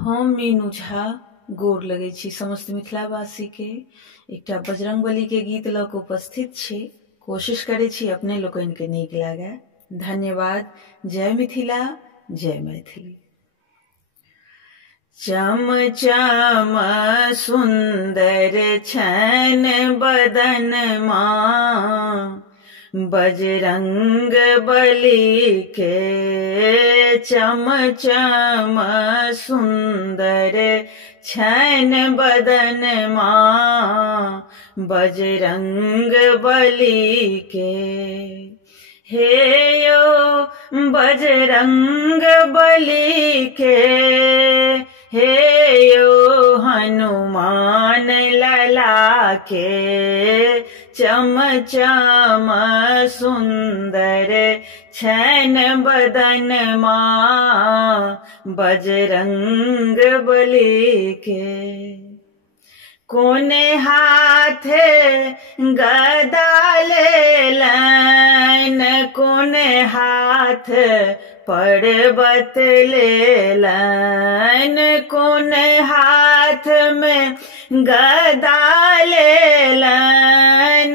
हम मीनू झा गोर लगै छी समस्त मिथिलावासी के एकटा बजरंगबली के गीत लऽ कऽ उपस्थित छी। कोशिश करै छी अपने लोकनि के नीक लागे। धन्यवाद। जय मिथिला, जय मैथिली। चम चम सुंदर छैन बदन माँ बजरंग बली के, चम चम सुंदर छैन बदन माँ बजरंग बली के। हे यो बजरंग बली के, हे यो हनुमान लला के, चम चम सुंदर छैन बदन माँ बजरंग बली के। कोने हाथे गदा लेलन, कोने हाथ पर्वत लेलन, कोने हाथ में गदा लेलन,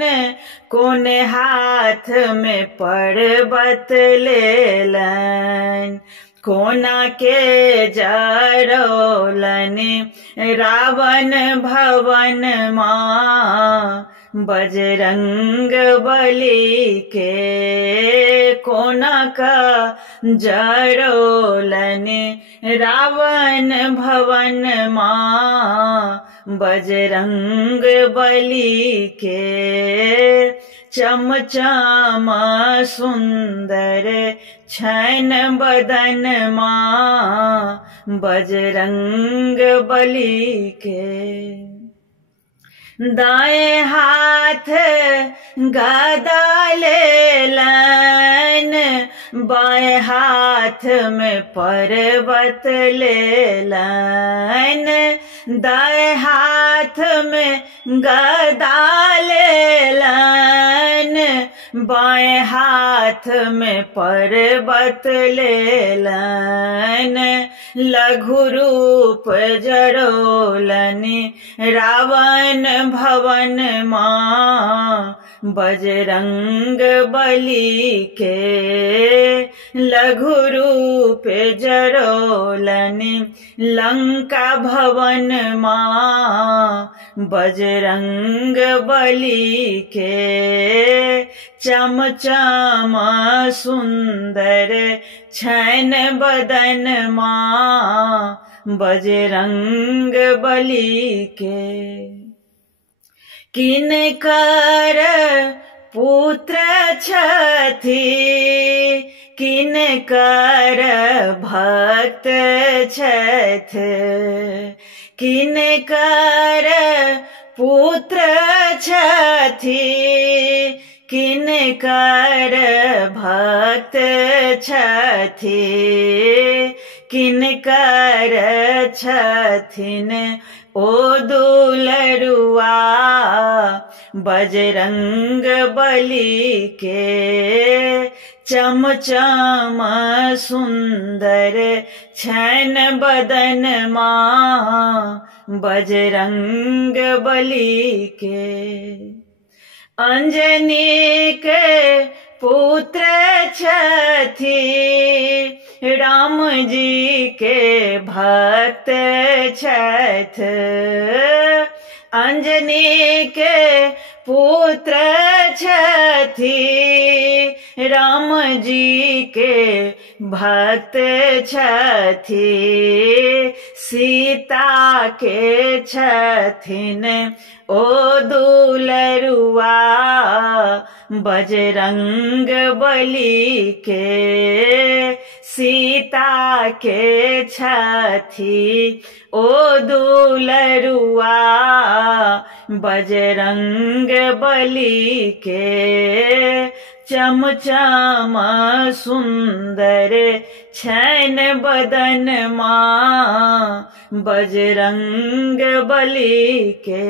कोने हाथ में पर्वत लेलन। कोना के जरौलन रावण भवन माँ बजरंग बली के, कोना का जरौलन रावण भवन माँ बजरंग बली के। चम चम सुंदर छैन बदन माँ बजरंग बली के। दाएं हाथ गदा लेलन, बाएं हाथ में पर्वत लेलन, दाएं हाथ में गदा लेलन, बाएं हाथ में पर्वत लेलन। लघु रूप जड़ोलन रावण भवन माँ बजरंग बली के, लघु रूप जड़ोलन लंका भवन माँ बजरंग बली के। चम चम सुंदर छैन बदन माँ बजरंग बली के। किनकर पुत्र छथि, किनकर भक्त छथि, किनकर पुत्र छथि, किनकर भक्त छथि, किनकर छथिन ओ दुलरुआ बजरंग बली के। चम चम सुंदर छैन बदन माँ बजरंग बली के। अंजनी के पुत्र छथि, राम जी के भक्त छथि, अंजनी के पुत्र छथि, राम जी के भक्त छथि, सीता के छथिन ओ दुलरुआ बजरंग बली के। सीता के छथि ओ दुलरुआ बजरंग बली के। चम चम सुंदर छैन बदन माँ बजरंग बली के।